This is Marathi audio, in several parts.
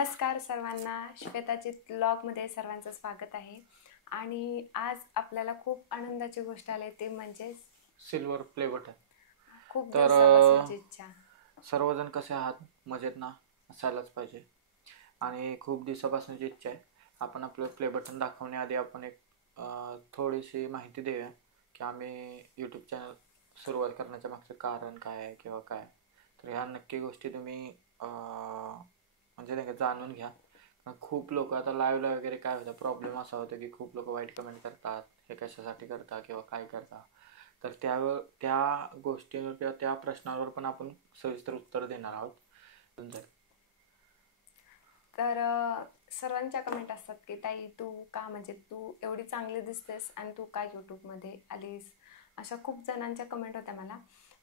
नमस्कार सर्वांना, श्वेताची ब्लॉगमध्ये सर्वांचं स्वागत आहे. आणि आज आपल्याला खूप आनंदाची गोष्ट आली, ते म्हणजे सिल्वर प्ले बटन. खूप तर दिवसापासूनची इच्छा. सर्वजण कसे आहात? मजेत ना? असायलाच पाहिजे. आणि खूप दिवसापासूनची इच्छा आहे. आपण आपलं प्ले बटन दाखवण्याआधी आपण एक थोडीशी माहिती देऊया की आम्ही यूट्यूब चॅनल सुरुवात करण्याच्या मागचं कारण काय आहे किंवा काय. तर ह्या नक्की गोष्टी तुम्ही म्हणजे नाही का जाणून घ्या. खूप लोक आता लाईव्हला वगैरे काय होतं, प्रॉब्लेम असा होता की खूप लोक वाईट कमेंट करतात, हे कशासाठी करता किंवा काय करता. तर त्या गोष्टीवर किंवा त्या प्रश्नावर पण आपण सविस्तर उत्तर देणार आहोत. तर सर्वांच्या कमेंट असतात की ताई तू का, म्हणजे तू एवढी चांगली दिसतेस आणि तू का यूट्यूबमध्ये आलीस, अशा खूप जणांच्या कमेंट होत्या मला.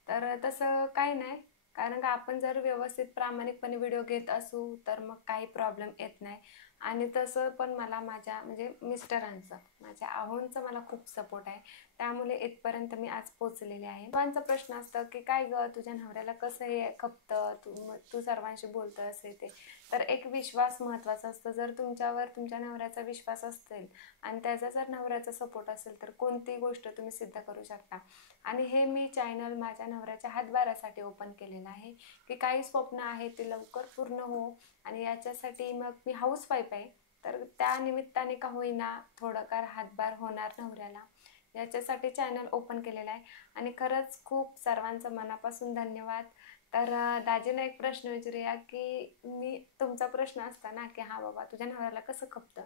तर तसं काही नाही, कारण का आपण जर व्यवस्थित प्रामाणिकपणे व्हिडिओ घेत असू तर मग काही प्रॉब्लेम येत नाही. आणि तसं पण मला माझ्या म्हणजे मिस्टरांचं, माझ्या आहोंचं मला खूप सपोर्ट आहे, त्यामुळे इथपर्यंत मी आज पोचलेले आहे. सर्वांचा प्रश्न असतं की काय ग, तुझ्या नवऱ्याला कसं हे खपतं, तू सर्वांशी बोलतं असे ते. तर एक विश्वास महत्त्वाचा असतो. जर तुमच्यावर तुमच्या नवऱ्याचा विश्वास असेल आणि त्याचा जर नवऱ्याचा सपोर्ट असेल तर कोणतीही गोष्ट तुम्ही सिद्ध करू शकता. आणि हे मी चॅनल माझ्या नवऱ्याच्या हातभारासाठी ओपन केलेलं आहे की काही स्वप्न आहे ते लवकर पूर्ण हो. आणि याच्यासाठी मग मी हाऊसवाईफ आहे, तर त्या निमित्ताने का होईना थोडंफार हातभार होणार नवऱ्याला, याच्यासाठी चॅनल ओपन केलेलं आहे. आणि खरंच खूप सर्वांचं मनापासून धन्यवाद. तर दाजींना एक प्रश्न विचारूया की मी तुमचा प्रश्न असता ना की हा बाबा तुझ्या नवऱ्याला कसं खपतं,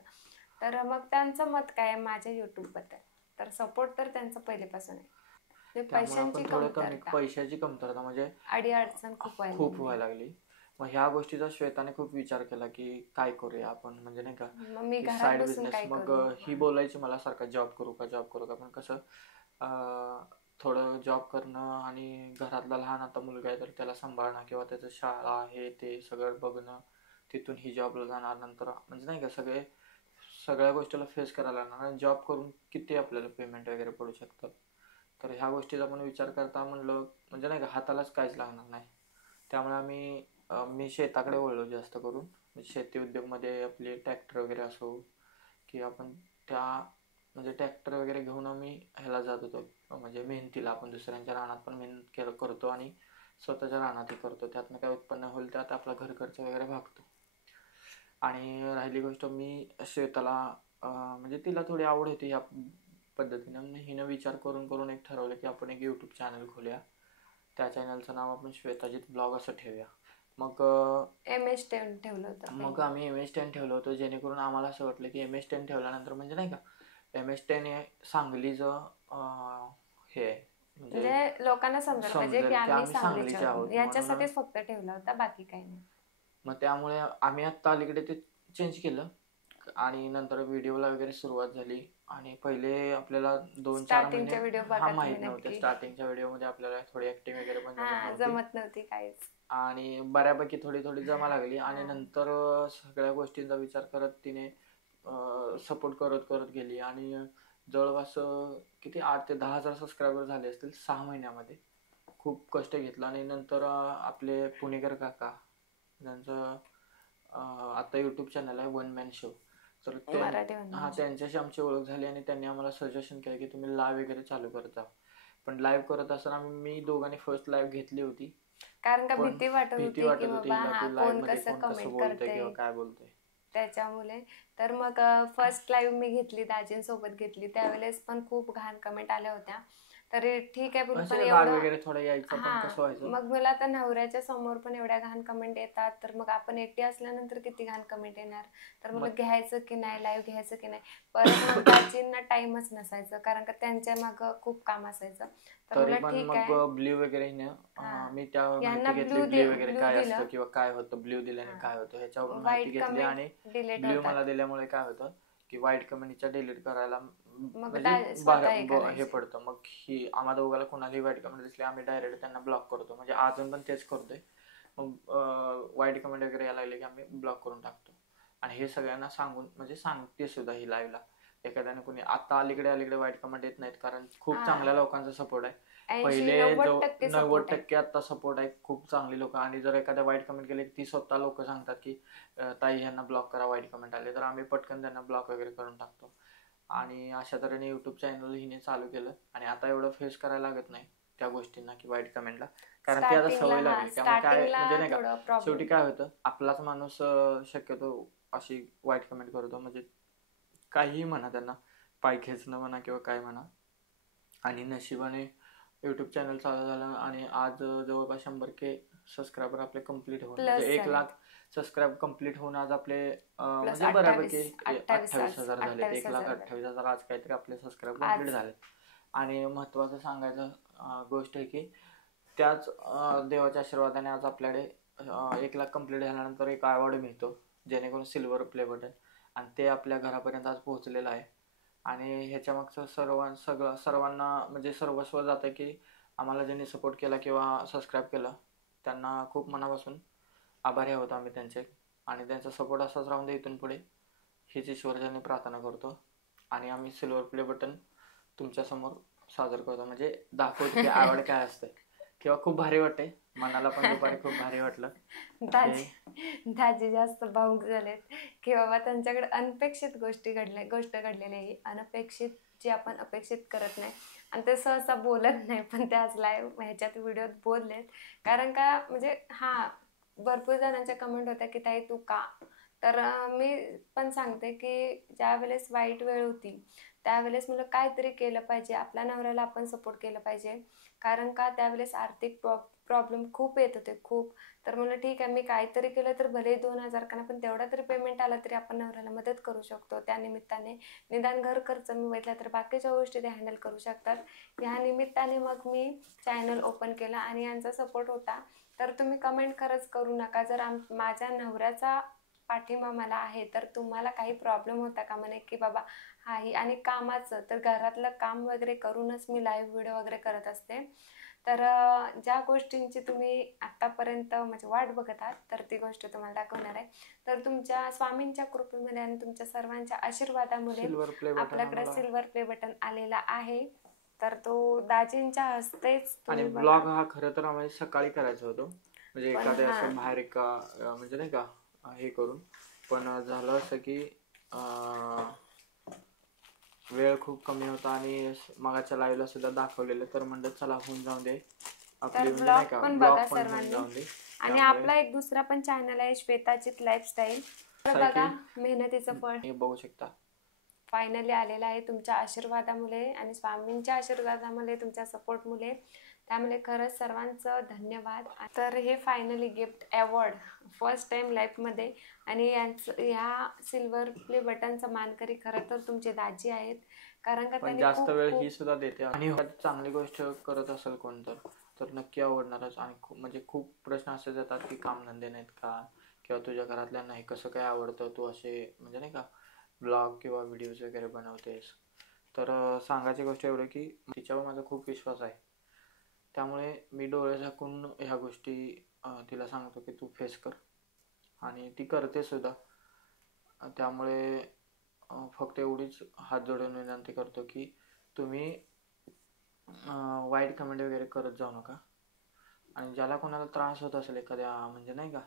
तर मग त्यांचं मत काय आहे माझ्या यूट्यूबबद्दल. तर सपोर्ट तर त्यांचं पहिलेपासून आहे. पैशांची कमतरता, पैशाची कमतरता म्हणजे अडीअडचण खूप व्हायला लागली. मग ह्या गोष्टीचा श्वेताने खूप विचार केला की काय करूया आपण, म्हणजे नाही का मग मी की घरात साईड बसून बिझनेस. काय मग करू. ही बोलायची मला सारखा जॉब करू का, पण कसं थोडं जॉब करणं आणि घरातला लहान आता मुलगा आहे तर त्याला सांभाळणं किंवा त्याचं शाळा हे ते सगळं बघणं, तिथून ही जॉबला जाणार, नंतर म्हणजे नाही का सगळ्या गोष्टीला फेस करायला लागणार. आणि जॉब करून किती आपल्याला पेमेंट वगैरे पडू शकतं. तर ह्या गोष्टीचा पण विचार करता म्हणलं म्हणजे नाही का हातालाच काहीच लागणार नाही. त्यामुळे मी शेताकडे वळलो जास्त करून. शेती उद्योगमध्ये आपले ट्रॅक्टर वगैरे असो की आपण म्हणजे ट्रॅक्टर वगैरे घेऊन आम्ही ह्याला जात होतो, म्हणजे मेहनतीला. आपण दुसऱ्यांच्या रानात पण मेहनत करतो आणि स्वतःच्या रानातही करतो. त्यातनं काय उत्पन्न होईल त्यात आपला घर खर्च वगैरे भागतो. आणि राहिली गोष्ट, मी श्वेताला म्हणजे तिला थोडी आवड होती ह्या पद्धतीनं. हिनं विचार करून एक ठरवलं की आपण एक यूट्यूब चॅनल खोलूया. त्या चॅनलचं नाव आपण श्वेताजीत ब्लॉग असं ठेवूया. मग MS10 ठेवलं होतं. मग आम्ही MS10 ठेवलं होतं, जेणेकरून आम्हाला असं वाटलं की MS10 ठेवल्यानंतर म्हणजे नाही का MS10 हे सांगलीचं हे आहे, म्हणजे लोकांना समजायला पाहिजे की आम्ही सांगलीचे आहोत, याच्यासाठीच फक्त ठेवला होता, बाकी काही नाही. मग त्यामुळे आम्ही आत्ता अलीकडे ते चेंज केलं आणि नंतर व्हिडिओला वगैरे सुरुवात झाली. आणि पहिले आपल्याला 2-4 महिने माहीत नव्हते. स्टार्टिंगच्या व्हिडिओमध्ये आपल्याला थोडी ऍक्टिंग वगैरे पण जमत नव्हती काहीच, आणि बऱ्यापैकी थोडी जमा लागली. आणि नंतर सगळ्या गोष्टींचा विचार करत तिने सपोर्ट करत गेली. आणि जवळपास किती 8 ते 10 हजार सबस्क्रायबर झाले असतील 6 महिन्यामध्ये. खूप कष्ट घेतलं. आणि नंतर आपले पुणेकर काका, त्यांचं आता यूट्यूब चॅनल आहे वन मॅन शो. तर त्यांच्याशी आमची ओळख झाली आणि त्यांनी आम्हाला सजेशन केलं की तुम्ही लाईव्ह वगैरे चालू करत जा. पण लाईव्ह करत असताना मी दोघांनी फर्स्ट लाईव्ह घेतली होती, कारण का भीती वाटत होती की बाबा कोण कसं कमेंट बोलतंय किंवा काय बोलतंय त्याच्यामुळे. तर मग फर्स्ट लाईव्ह मी घेतली, दाजींसोबत घेतली, त्यावेळेस पण खूप घाण कमेंट आल्या होत्या. तर ठीक आहे, पण मग मला आता नवऱ्याच्या समोर पण एवढ्या घाण कमेंट येतात, तर मग आपण एकटी असल्यानंतर किती घाण कमेंट येणार. तर मग घ्यायचं की नाही, लाईव्ह घ्यायचं की नाही. परत मग दाजींना टाइमच नसायचं, कारण का त्यांच्या मागं खूप काम असायचं. तर ठीक आहे, ब्ल्यू वगैरे मी त्यावर माहिती घेतली, ब्ल्यू वगैरे काय असतं किंवा काय होतं, ब्ल्यू दिल्याने काय होतं ह्याच्यावर माहिती घेतली. आणि ब्ल्यू मला दिल्यामुळे काय होतं की वाईट कमेंटच्या डिलीट करायला म्हणजे हे पडतं. मग ही आम्हा दोघाला कोणालाही वाईट कमेंट दिसली आम्ही डायरेक्ट त्यांना ब्लॉक करतो. म्हणजे अजून पण तेच करतोय. मग वाईट कमेंट वगैरे यायला लागले की आम्ही ब्लॉक करून टाकतो. आणि हे सगळ्यांना सांगते सुद्धा ही लाईव्हला एखाद्याने कोणी आता अलीकडे वाईट कमेंट येत नाहीत, कारण खूप हा. चांगल्या लोकांचा सपोर्ट आहे. 80-90% 90% support आहे. आता सपोर्ट आहे, खूप चांगली लोक. आणि जर एखाद्या वाईट कमेंट केली ती स्वतः लोक सांगतात की ताई ह्यांना ब्लॉक करा, वाईट कमेंट आले, तर आम्ही पटकन त्यांना ब्लॉक वगैरे करून टाकतो. आणि अशा तऱ्हेने युट्यूब चॅनल हिने चालू केलं आणि आता एवढं फेस करायला लागत नाही त्या गोष्टींना की वाईट कमेंटला, कारण ती आता सवय लागली. त्यामुळे काय म्हणजे नाही का, शेवटी काय होतं, आपलाच माणूस शक्यतो अशी वाईट कमेंट करतो, म्हणजे काहीही म्हणा, त्यांना पाय खेचणं म्हणा किंवा काय म्हणा. आणि नशिबाने युट्यूब चॅनल चालू झालं आणि आज जवळपास 100K सबस्क्रायबर आपले कम्प्लीट होऊन, म्हणजे 1 लाख सबस्क्राईब कम्प्लीट होऊन आज आपले म्हणजे बऱ्यापैकी 28,000 झाले. 1,28,000 आज काहीतरी आपले सबस्क्राईब कम्प्लीट झाले. आणि महत्वाचं सांगायचं गोष्ट आहे की त्याच देवाच्या आशीर्वादाने आज आपल्याकडे 1 लाख कम्प्लीट झाल्यानंतर एक अवॉर्ड मिळतो, जेणेकरून सिल्वर प्ले बटन, आणि ते आपल्या घरापर्यंत आज पोहोचलेलं आहे. आणि ह्याच्या मागचं सर्वांना म्हणजे सर्वस्व जातं की आम्हाला ज्यांनी सपोर्ट केला किंवा सबस्क्राईब केलं त्यांना खूप मनापासून आभारी आहोत आम्ही त्यांचे. आणि त्यांचा सपोर्ट असाच राहून दे इथून पुढे, हीच ईश्वराने प्रार्थना करतो. आणि आम्ही सिल्वर प्ले बटन तुमच्यासमोर सादर करतो, म्हणजे दाखवतो की आवड काय असते. किंवा खूप भारी वाटते, मनाला पण दुपारी खूप भारी वाटलं. दाजी जास्त भावुक झालेत की बाबा त्यांच्याकडे अनपेक्षित गोष्ट घडलेली आहे, अनपेक्षित, जे आपण अपेक्षित करत नाही. आणि ते सहसा बोलत नाही, पण ते आज लाईव्ह ह्याच्यात व्हिडिओत बोललेत. कारण का म्हणजे भरपूर जणांच्या कमेंट होत्या की ताई तू का. तर मी पण सांगते की ज्या वेळेस वाईट वेळ होती त्यावेळेस मला काहीतरी केलं पाहिजे, आपल्या नवऱ्याला आपण सपोर्ट केलं पाहिजे. कारण का त्यावेळेस आर्थिक प्रॉब्लेम खूप येत होते, खूप. तर मला ठीक आहे, मी काहीतरी केलं तर भले 2,000 का, पण तेवढा तरी पेमेंट आला तरी आपण नवऱ्याला मदत करू शकतो. त्या निमित्ताने निदान घर खर्च मी बघितला तर बाकीच्या गोष्टी ते हँडल करू शकतात. ह्या निमित्ताने मग मी चॅनल ओपन केला आणि यांचा सपोर्ट होता. तर तुम्ही कमेंट खरंच करू नका. जर माझ्या नवऱ्याचा पाठिंबा मला आहे तर तुम्हाला काही प्रॉब्लेम होता का म्हणे की बाबा हाही. आणि कामाचं तर घरातलं काम वगैरे करूनच मी लाईव्ह व्हिडिओ वगैरे करत असते. तर ज्या गोष्टींची तुम्ही आत्तापर्यंत म्हणजे वाट बघत आहात तर ती गोष्ट तुम्हाला दाखवणार आहे. तर तुमच्या स्वामींच्या कृपेमध्ये आणि तुमच्या सर्वांच्या आशीर्वादामुळे आपल्याकडे सिल्वर प्ले बटन आलेला आहे. तर तो दाजींच्या हस्तेच. आणि ब्लॉग हा खरं तर आम्हाला सकाळी करायचा होतो, म्हणजे एखाद्या असं बाहेर एका म्हणजे नाही का हे करून, पण झालं असं की वेळ खूप कमी होता आणि मगाच्या लाईव्हला सुद्धा दाखवलेलं, तर म्हणलं चला होऊन जाऊन दे आपली ब्लॉग पण बघा सर्वांनी. आणि आपला एक दुसरा पण चॅनल आहे श्वेताचित लाईफस्टाईल, बघा मेहनतीचं फळ हे बघू शकता फायनली आलेला आहे तुमच्या आशीर्वादामुळे आणि स्वामींच्या आशीर्वादामुळे, तुमच्या सपोर्टमुळे. त्यामुळे खरंच सर्वांचं धन्यवाद. तर हे finally gift award first time लाईफमध्ये, आणि ह्या सिल्वर प्ले बटनचा मानकरी खरं तर तुमचे दाजी आहेत. कारण का त्यांनी जास्त वेळ ही सुद्धा देते. आणि चांगली गोष्ट करत असेल कोण तर नक्की आवडणारच. आणि म्हणजे खूप प्रश्न असे येतात की कामधंदे नाहीत का, किंवा तुझ्या घरातल्यांना हे कसं काय आवडतं, तू असे म्हणजे नाही का ब्लॉग किंवा व्हिडिओज वगैरे बनवतेस. तर सांगायची गोष्ट एवढी की तिच्यावर माझा खूप विश्वास आहे, त्यामुळे मी डोळे झाकून ह्या गोष्टी तिला सांगतो की तू फेस कर, आणि ती करते सुद्धा. त्यामुळे फक्त एवढीच हात जोडून विनंती करतो की तुम्ही वाईट कमेंट वगैरे करत जाऊ नका. आणि ज्याला कोणाला त्रास होत असेल एखाद्या म्हणजे नाही का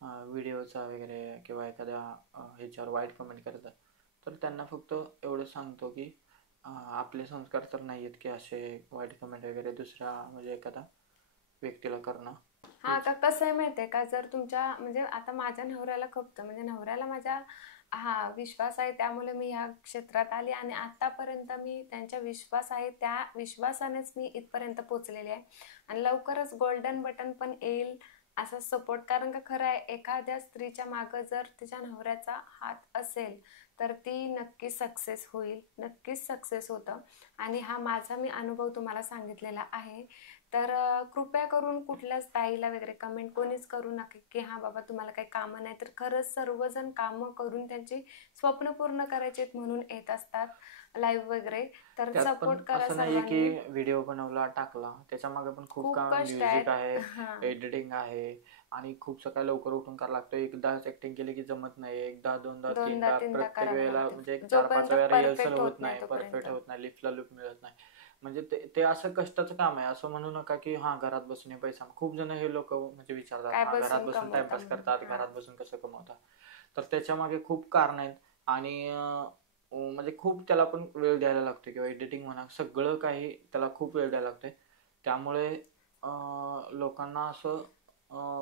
व्हिडिओचा वगैरे किंवा एखाद्या ह्याच्यावर वाईट कमेंट करतात, तर त्यांना फक्त एवढंच सांगतो की आपले संस्कार तर नाही आहेत की असे वाईट कमेंट वगैरे दुसऱ्या म्हणजे एखादा व्यक्तीला करणं. हा का कसं आहे माहिती आहे का, जर तुमच्या म्हणजे आता माझ्या नवऱ्याला खपतं, म्हणजे नवऱ्याला माझ्या विश्वास आहे, त्यामुळे मी ह्या क्षेत्रात आली आणि आतापर्यंत मी त्यांच्या विश्वास आहे त्या विश्वासानेच मी इथपर्यंत पोचलेली आहे. आणि लवकरच गोल्डन बटन पण येईल असा सपोर्ट. कारण का खरं आहे, एखाद्या स्त्रीच्या मागं जर तिच्या नवऱ्याचा हात असेल तर ती नक्कीच सक्सेस होईल, नक्कीच सक्सेस होतं. आणि हा माझा मी अनुभव तुम्हाला सांगितलेला आहे. तर कृपया करून कुठल्याच ताईला वगैरे कमेंट कोणीच करू नका की हा बाबा तुम्हाला काही कामं नाही. तर खरंच सर्वजण कामं करून त्यांची स्वप्न पूर्ण करायचे म्हणून येत असतात लाईव्ह वगैरे. तर त्यात पण सपोर्ट करा असं नाहीये की सर्वांनी. व्हिडिओ बनवला टाकला, त्याच्या मागे पण खूप खूप काम, कष्ट म्युझिक आहे, आहेत. हा एडिटिंग आहे आणि खूप सकाळी लवकर उठून करावं लागतं. एकदाच ऍक्टिंग केली की जमत नाही, एकदा दोनदा दोनदा तीनदा तीनदा प्रत्येक करावं वेळेला, लागते म्हणजे एक 4-5 जोपर्यंत वेळा रिहर्सल परफेक्ट होत होत नाही नाही, तोपर्यंत. परफेक्ट होत नाही, लिफ्टला लूप मिळत नाही. म्हणजे ते असं कष्टाचं काम आहे. असं म्हणू नका की हा घरात बसून हे पैसा. खूप जण हे लोक म्हणजे विचारतात काय हा घरात बसून बसून कमवता टाइमपास म्हणून. करतात, हा घरात बसून कसं कमवतात. तर त्याच्या मागे खूप कारण आहेत आणि म्हणजे खूप त्याला पण वेळ द्यायला लागतो, किंवा एडिटिंग म्हणा, सगळं काही त्याला खूप वेळ द्यायला लागते. त्यामुळे लोकांना असं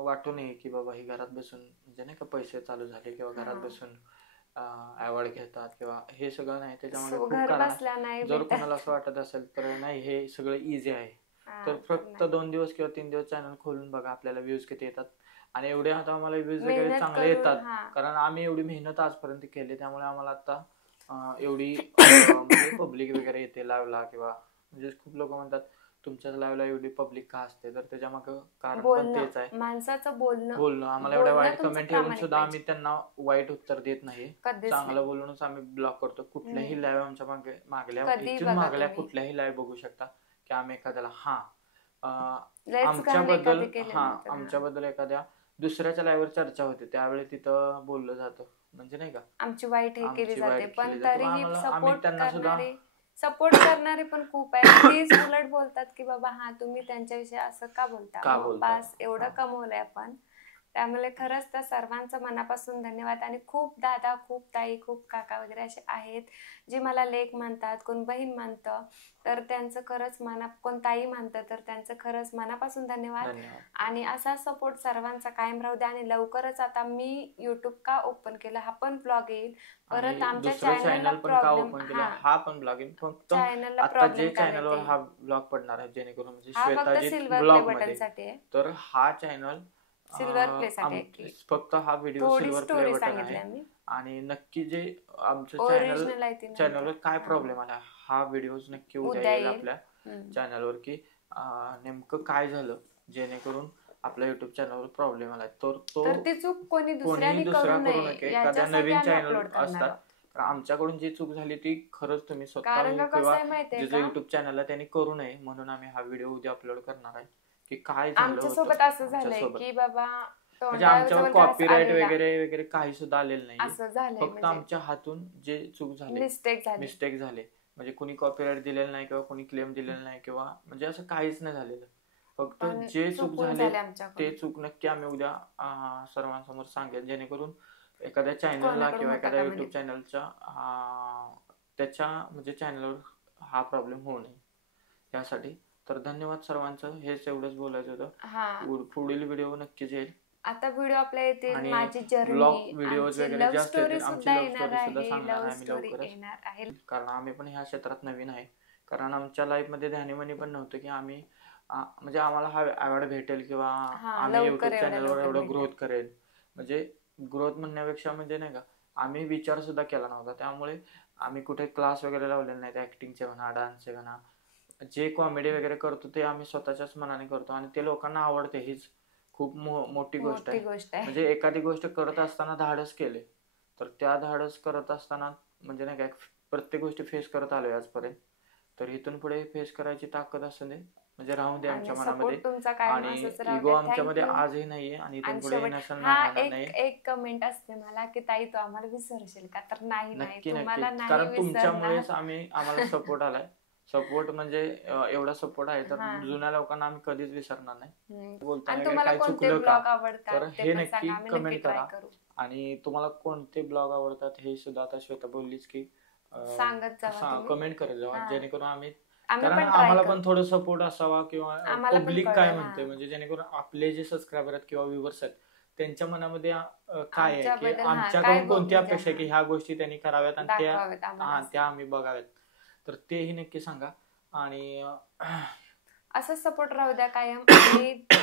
वाटू नये की बाबा ही घरात बसून म्हणजे नाही का पैसे चालू झाले, किंवा घरात हा बसून अवॉर्ड घेतात, किंवा हे सगळं नाही. त्याच्यामागे खूप घर कारण बसल्या नाही आहे. जर भेटत. कोणाला असं वाटत असेल तर नाही, हे सगळं इझी आहे. तर तर फक्त नाही 2 दिवस किंवा 3 दिवस चॅनल खोलून बघा, आपल्याला व्ह्यूज किती येतात. आणि एवढे आता आम्हाला व्ह्यूज वगैरे मेहनत चांगले करून. येतात, हा कारण आम्ही एवढी मेहनत आजपर्यंत केली. त्यामुळे आम्हाला आता एवढी म्हणजे पब्लिक वगैरे येते लाईव्हला, किंवा म्हणजे खूप लोक म्हणतात तुमच्याच लाईव्हला एवढी पब्लिक का असते. तर त्याच्या मागे कारण पण तेच आहे, बोलणं माणसाचं बोलणं. बोलणं. आम्हाला एवढ्या बोलणं वाईट तुमचं कमेंट येऊन प्रामाणिक सुद्धा पाहिजे. आम्ही त्यांना वाईट उत्तर देत नाही. कधीच नाही. चांगलं बोलूनच आम्ही ब्लॉक करतो. कुठल्याही लाईव्ह आमच्या मागल्या कधी इथून बघा मागल्या तुम्ही. कुठल्याही लाईव्ह बघू शकता की आम्ही एखाद्याला लयच घाण एखादी केल्यानंतर. आमच्याबद्दल एखाद्या दुसऱ्याच्या लाईव्हवर चर्चा होते, त्यावेळी तिथं बोललं जातं, म्हणजे नाही का, आमची वाईट हे केली आमची जाते. वाईट पण केली जाते. तरीही आम्ही सपोर्ट त्यांना सुद्धा करणारे पण खूप आहेत. तेच उलट बोलतात की बाबा हा तुम्ही त्यांच्याविषयी असं का बोलता. का मग बोलता. बास एवढं कमवलंय आपण. त्यामुळे खरंच त्या सर्वांचं मनापासून धन्यवाद. आणि खूप दादा, खूप ताई, खूप काका वगैरे असे आहेत जे मला लेक म्हणतात, कोण बहीण म्हणतं. तर त्यांचं खरंच कोण ताई म्हणतं तर त्यांचं खरंच मनापासून धन्यवाद. आणि असा सपोर्ट सर्वांचा कायम राहू द्या. आणि लवकरच आता मी युट्यूब का ओपन केलं हा पण ब्लॉग येईल. परत आमच्या चॅनलला प्रॉब्लेम. हा पण ब्लॉग येईल. फक्त चॅनलला आता जे प्रॉब्लेम काय चॅनलवर माहिती. हा ब्लॉग पडणार आहे, जेणेकरून म्हणजे हा फक्त श्वेताजीत सिल्वर प्ले ब्लॉग बटन मध्ये, साठी आहे. तर हा चॅनल सिल्वर प्ले साठी आहे की फक्त हा व्हिडिओ थोडी सिल्वर प्ले स्टोरी बटन आहे. सांगितली मी. आणि नक्की जे आमचं ओरिजिनल आहे ती चॅनलवर नंतर. काय प्रॉब्लेम आला, हा व्हिडिओ नक्की उद्या येईल आपल्या चॅनलवर, की नेमकं काय झालं जेणेकरून आपल्या युट्यूब चॅनलवर प्रॉब्लेम आला. तर ती चूक कोणी कोणीही दुसरा करू नये. एखाद्या नवीन चॅनल अपलोड करणार. असतात, आमच्याकडून जी चूक झाली ती खरंच तुम्ही कारण स्वतः का कसं किंवा आहे माहितीये जिचं का, युट्यूब चॅनल आहे त्यांनी करू नये, म्हणून आम्ही हा व्हिडिओ उद्या अपलोड करणार आहे की काय झालं आमच्या होतं सोबत असं झालंय आमच्यासोबत. की बाबा म्हणजे आमच्यावर तोंडाजवळ घास कॉपीराईट आलेला वगैरे वगैरे काही सुद्धा आलेलं नाहीये. असं झालंय. फक्त म्हणजे आमच्या हातून जे चूक झाली, मिस्टेक झाले, म्हणजे कुणी कॉपीराईट दिलेलं नाही किंवा कुणी क्लेम दिलेलं नाही, किंवा म्हणजे असं काहीच नाही झालेलं. फक्त जे चूक झाले ते चूक नक्की आम्ही उद्या सर्वांसमोर सांगेल, जेणेकरून एखाद्या चॅनलला किंवा एखाद्या युट्यूब चॅनलच्या त्याच्या म्हणजे चॅनलवर हा प्रॉब्लेम होऊ नये यासाठी. तर धन्यवाद सर्वांचं. हेच एवढंच बोलायचं होतं. पुढील व्हिडिओ नक्कीच येईल. आता व्हिडिओ आपल्या येतील, माझी ब्लॉग जर्नी, व्हिडिओज वगैरे लव्ह जास्त स्टोरी येतील. आमची सुद्धा लव्ह येणार स्टोरी सुद्धा आहे. सांगणार लव्ह आहे आम्ही स्टोरी लवकरच, येणार आहे. कारण आम्ही पण ह्या क्षेत्रात नवीन आहे. कारण आमच्या लाईफ मध्ये ध्यानीमनी पण नव्हतं की आम्ही म्हणजे आम्हाला हा अवॉर्ड भेटेल, किंवा आम्ही युट्यूब चॅनलवर एवढं ग्रोथ करेल. म्हणजे ग्रोथ म्हणण्यापेक्षा म्हणजे नाही का, आम्ही विचार सुद्धा केला नव्हता. त्यामुळे आम्ही कुठे क्लास वगैरे लावलेले नाहीत, ऍक्टिंगचे म्हणा, डान्सचे म्हणा. जे कॉमेडी वगैरे करतो ते आम्ही स्वतःच्याच मनाने करतो, आणि ते लोकांना आवडते. हीच खूप मोठी गोष्ट आहे. म्हणजे एखादी गोष्ट करत असताना धाडस केले, तर त्या धाडस करत असताना म्हणजे नाही काय, प्रत्येक गोष्टी फेस करत आलोय आजपर्यंत. तर इथून पुढे फेस करायची ताकद असू दे, म्हणजे राहू दे आमच्या मनामध्ये. आणि इगो आमच्यामध्ये आजही नाहीये, आणि इथून पुढे नाही. एक कमेंट असते मला की ताई तू आम्हाला विसरशील का, तर नाही नक्की तुम्हाला नक्की, नाही कारण तुमच्यामुळेच विसरणार. आम्हाला सपोर्ट आलाय. सपोर्ट म्हणजे एवढा सपोर्ट आहे, तर जुन्या लोकांना आम्ही कधीच विसरणार नाही. बोलताना काही चुकलं का, तर हे नक्की कमेंट करा. आणि तुम्हाला कोणते ब्लॉग आवडतात हे सुद्धा आता श्वेता बोललीच की कमेंट करत जावा, जेणेकरून आम्ही कारण आम्हाला पण थोडं सपोर्ट असावा, किंवा पब्लिक काय म्हणते, म्हणजे जेणेकरून आपले जे सबस्क्रायबर आहेत किंवा व्ह्युअर्स आहेत त्यांच्या मनामध्ये काय आहे की आमच्याकडून कोणती अपेक्षा आहे की ह्या गोष्टी त्यांनी कराव्यात आणि त्या आम्ही बघाव्यात. तर तेही नक्की सांगा. आणि असं सपोर्ट राहू द्या कायम.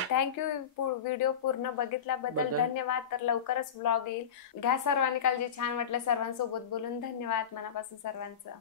थँक्यू व्हिडिओ पूर्ण बघितल्याबद्दल धन्यवाद. तर लवकरच व्लॉग येईल. घ्या सर्वांनी काळजी. छान वाटलं सर्वांसोबत बोलून. धन्यवाद मनापासून सर्वांचं.